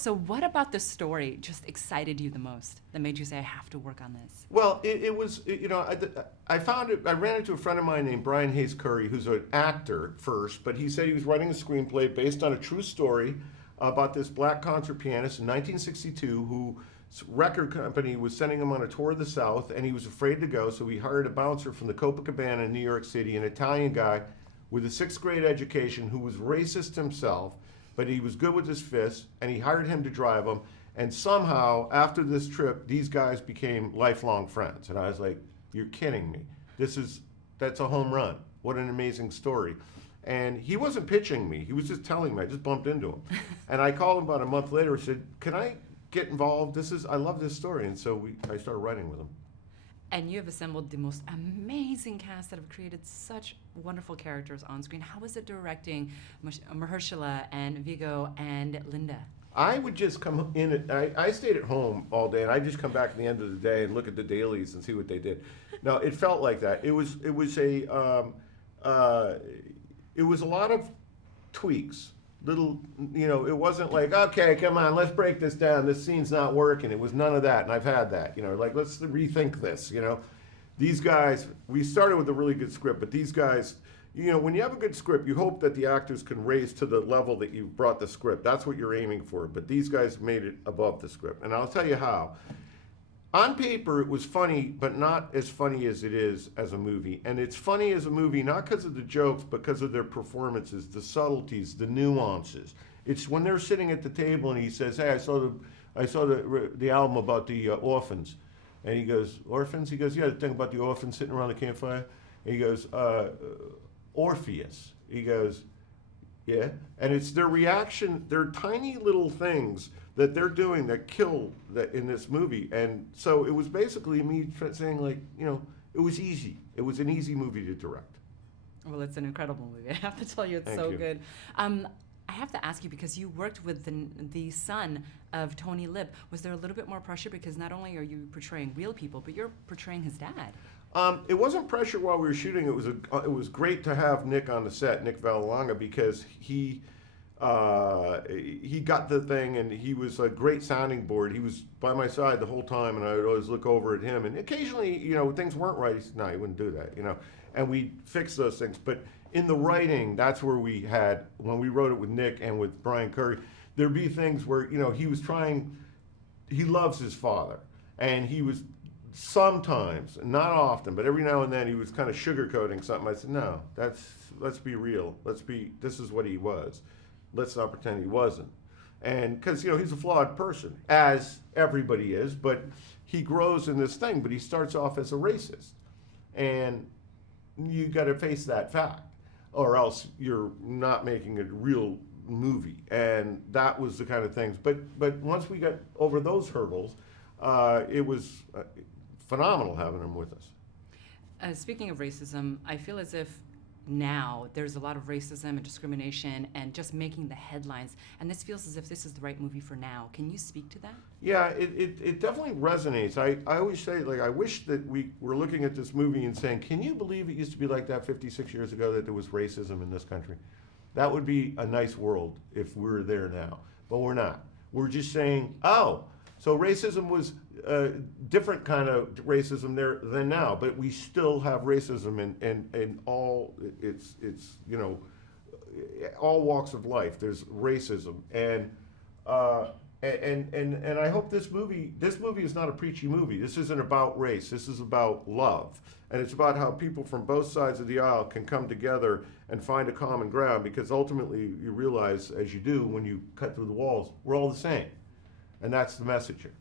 So what about the story just excited you the most that made you say, I have to work on this? Well, it was, you know, I found it, I ran into a friend of mine named Brian Hayes Curry, who's an actor first, but he said he was writing a screenplay based on a true story about this black concert pianist in 1962 whose record company was sending him on a tour of the South, and he was afraid to go, so he hired a bouncer from the Copacabana in New York City, an Italian guy with a sixth grade education who was racist himself, but he was good with his fists, and he hired him to drive him. And somehow, after this trip, these guys became lifelong friends. And I was like, you're kidding me. That's a home run. What an amazing story. And he wasn't pitching me. He was just telling me. I just bumped into him. And I called him about a month later and said, can I get involved? I love this story. And so I started writing with him. And you have assembled the most amazing cast that have created such wonderful characters on screen. How was it directing Mahershala and Viggo and Linda? I would just come in. I stayed at home all day, and I just come back at the end of the day and look at the dailies and see what they did. No, it felt like that. It was a lot of tweaks. Little, you know, it wasn't like, okay, come on, let's break this down. This scene's not working. It was none of that, and I've had that. You know, like, let's rethink this, you know. These guys, we started with a really good script, but these guys, you know, when you have a good script, you hope that the actors can raise to the level that you've brought the script. That's what you're aiming for, but these guys made it above the script, and I'll tell you how. On paper, it was funny, but not as funny as it is as a movie. And it's funny as a movie not because of the jokes, but because of their performances, the subtleties, the nuances. It's when they're sitting at the table and he says, hey, I saw the album about the orphans. And he goes, orphans? He goes, yeah, the thing about the orphans sitting around the campfire. And he goes, Orpheus. He goes, yeah. And it's their reaction, their tiny little things that they're doing that kill that in this movie. And so it was basically me saying, like, you know, it was easy. It was an easy movie to direct. Well, it's an incredible movie. I have to tell you, it's Thank so you. good. I have to ask you, because you worked with the son of Tony Lip, was there a little bit more pressure? Because not only are you portraying real people, but you're portraying his dad. It wasn't pressure while we were shooting. It was great to have Nick on the set, Nick Vallelonga, because he got the thing, and he was a great sounding board. He was by my side the whole time, and I would always look over at him. And occasionally, you know, things weren't right. He said, no, he wouldn't do that, you know. And we fixed those things. But in the writing, that's where we had, when we wrote it with Nick and with Brian Curry, there'd be things where, you know, he loves his father. And he was sometimes, not often, but every now and then he was kind of sugarcoating something. I said, no, let's be real. This is what he was. Let's not pretend he wasn't. And because, you know, he's a flawed person, as everybody is, but he grows in this thing, but he starts off as a racist. And you got to face that fact, or else you're not making a real movie. And that was the kind of things. But once we got over those hurdles, it was phenomenal having him with us. Speaking of racism, I feel as if now there's a lot of racism and discrimination and just making the headlines, and this feels as if this is the right movie for now. Can you speak to that? Yeah, it definitely resonates. I always say, like, I wish that we were looking at this movie and saying, can you believe it used to be like that 56 years ago, that there was racism in this country? That would be a nice world if we were there now, but we're not. We're just saying, oh, so racism was a different kind of racism there than now, but we still have racism in all it's you know, all walks of life. There's racism, and I hope this movie is not a preachy movie. This isn't about race. This is about love, and it's about how people from both sides of the aisle can come together and find a common ground, because ultimately you realize, as you do when you cut through the walls, we're all the same. And that's the message here.